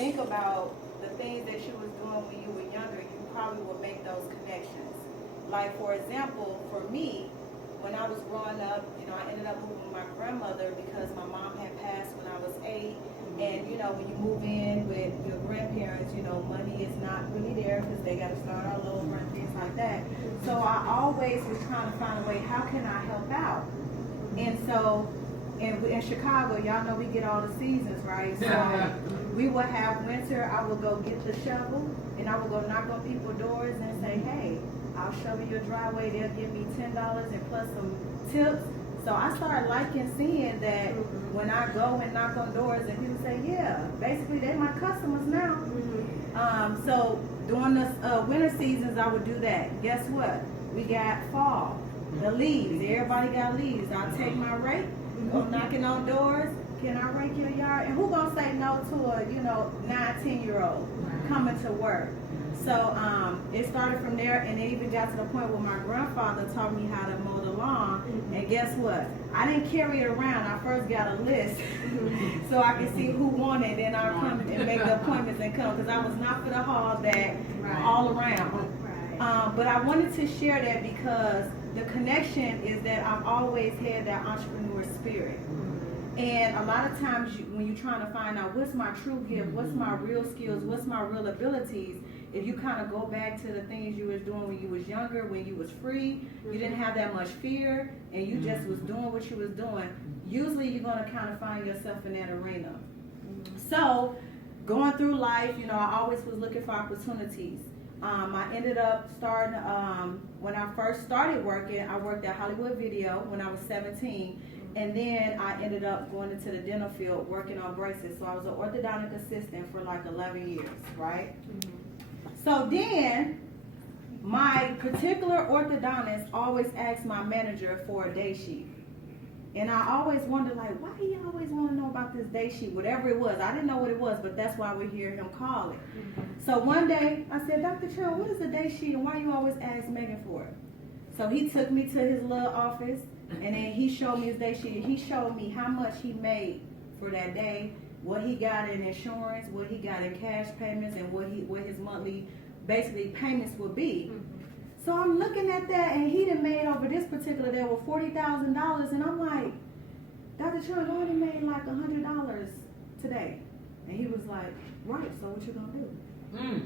think about the things that you was doing when you were younger, you probably would make those connections. Like, for example, for me, when I was growing up, I ended up moving with my grandmother because my mom had passed when I was 8. And, when you move in with your grandparents, money is not really there because they got to start all over and things like that. So I always was trying to find a way, how can I help out? And so in Chicago, y'all know we get all the seasons, right? So we would have winter, I would go get the shovel, and I would go knock on people's doors and say, hey, I'll shovel your driveway. They'll give me $10 and plus some tips. So I started liking seeing that when I go and knock on doors and people say, yeah, basically they're my customers now. So during the winter seasons, I would do that. Guess what? We got fall, the leaves. Everybody got leaves. I'll take my rake, go knocking on doors. Can I rake your yard? And who gonna say no to a 9-10-year-old coming to work? So it started from there, and it even got to the point where my grandfather taught me how to mow the lawn. And guess what? I didn't carry it around. I first got a list so I could see who wanted, and I'll come and make the appointments and come, because I was not for the haul bag all around. But I wanted to share that because the connection is that I've always had that entrepreneur spirit. And a lot of times when you're trying to find out what's my true gift, what's my real skills, what's my real abilities, if you kind of go back to the things you was doing when you was younger, when you was free, you didn't have that much fear, and you just was doing what you was doing, usually you're going to kind of find yourself in that arena. So going through life, I always was looking for opportunities. I ended up starting, when I first started working, I worked at Hollywood Video when I was 17. And then I ended up going into the dental field working on braces. So I was an orthodontic assistant for like 11 years, right? So then my particular orthodontist always asked my manager for a day sheet. And I always wondered, like, why do you always want to know about this day sheet, whatever it was. I didn't know what it was, but that's why we hear him call it. So one day I said, Dr. Trill, what is a day sheet and why you always ask Megan for it? So he took me to his little office, and then he showed me his day sheet. He showed me how much he made for that day, what he got in insurance, what he got in cash payments, and what his monthly basically payments would be. So I'm looking at that, and he done made over this particular day with $40,000, and I'm like, Dr. Trump only made like $100 today. And he was like, right, so what you gonna do?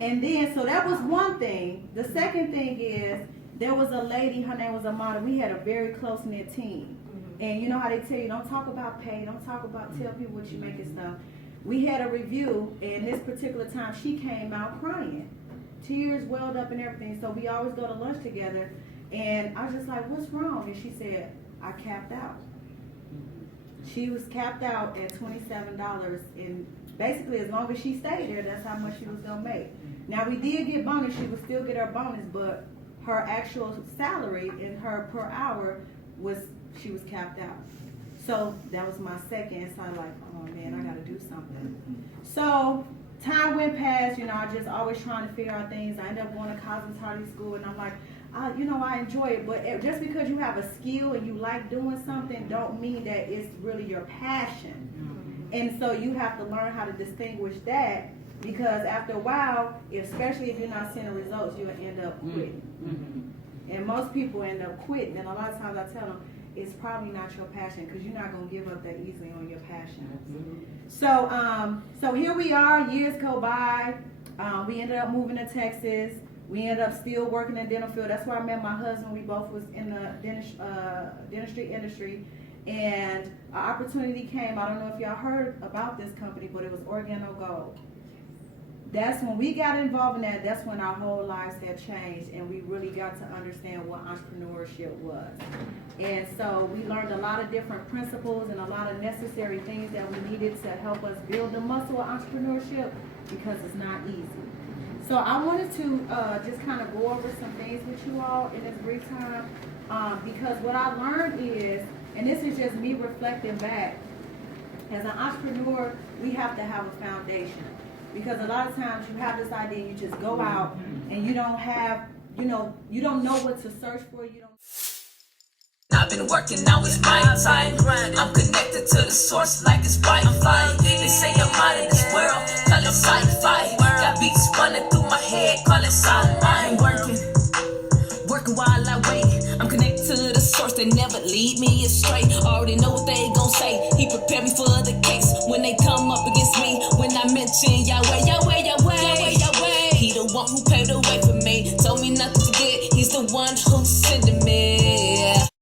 And then, so that was one thing. The second thing is, there was a lady, her name was Amanda. We had a very close-knit team. And you know how they tell you, don't talk about pay, don't talk about, tell people what you make and stuff. We had a review, and this particular time, she came out crying. Tears welled up and everything. So we always go to lunch together. And I was just like, what's wrong? And she said, I capped out. She was capped out at $27. And basically, as long as she stayed there, that's how much she was going to make. Now, we did get bonus. She would still get her bonus, but her actual salary and her per hour she was capped out. So that was my second. So I'm like, oh man, I got to do something. So time went past, I just always trying to figure out things. I ended up going to cosmetology school, and I'm like, I enjoy it, but just because you have a skill and you like doing something don't mean that it's really your passion. And so you have to learn how to distinguish that, because after a while, especially if you're not seeing the results, you'll end up quitting. And most people end up quitting, and a lot of times I tell them, it's probably not your passion, because you're not going to give up that easily on your passion. So here we are, years go by. We ended up moving to Texas. We ended up still working in the dental field. That's where I met my husband. We both was in the dentistry industry. And an opportunity came. I don't know if y'all heard about this company, but it was Organo Gold. That's when we got involved in that. That's when our whole lives had changed, and we really got to understand what entrepreneurship was. And so we learned a lot of different principles and a lot of necessary things that we needed to help us build the muscle of entrepreneurship, because it's not easy. So I wanted to just kind of go over some things with you all in this brief time, because what I learned is, and this is just me reflecting back, as an entrepreneur, we have to have a foundation. Because a lot of times you have this idea, you just go out and you don't have, you don't know what to search for. I've been working, now it's my time. I'm connected to the source like it's Wi-Fi. They say I'm out of this world. and never lead me astray. Already know what they gon' say. He prepared me for the case when they come up against me. When I mention Yahweh,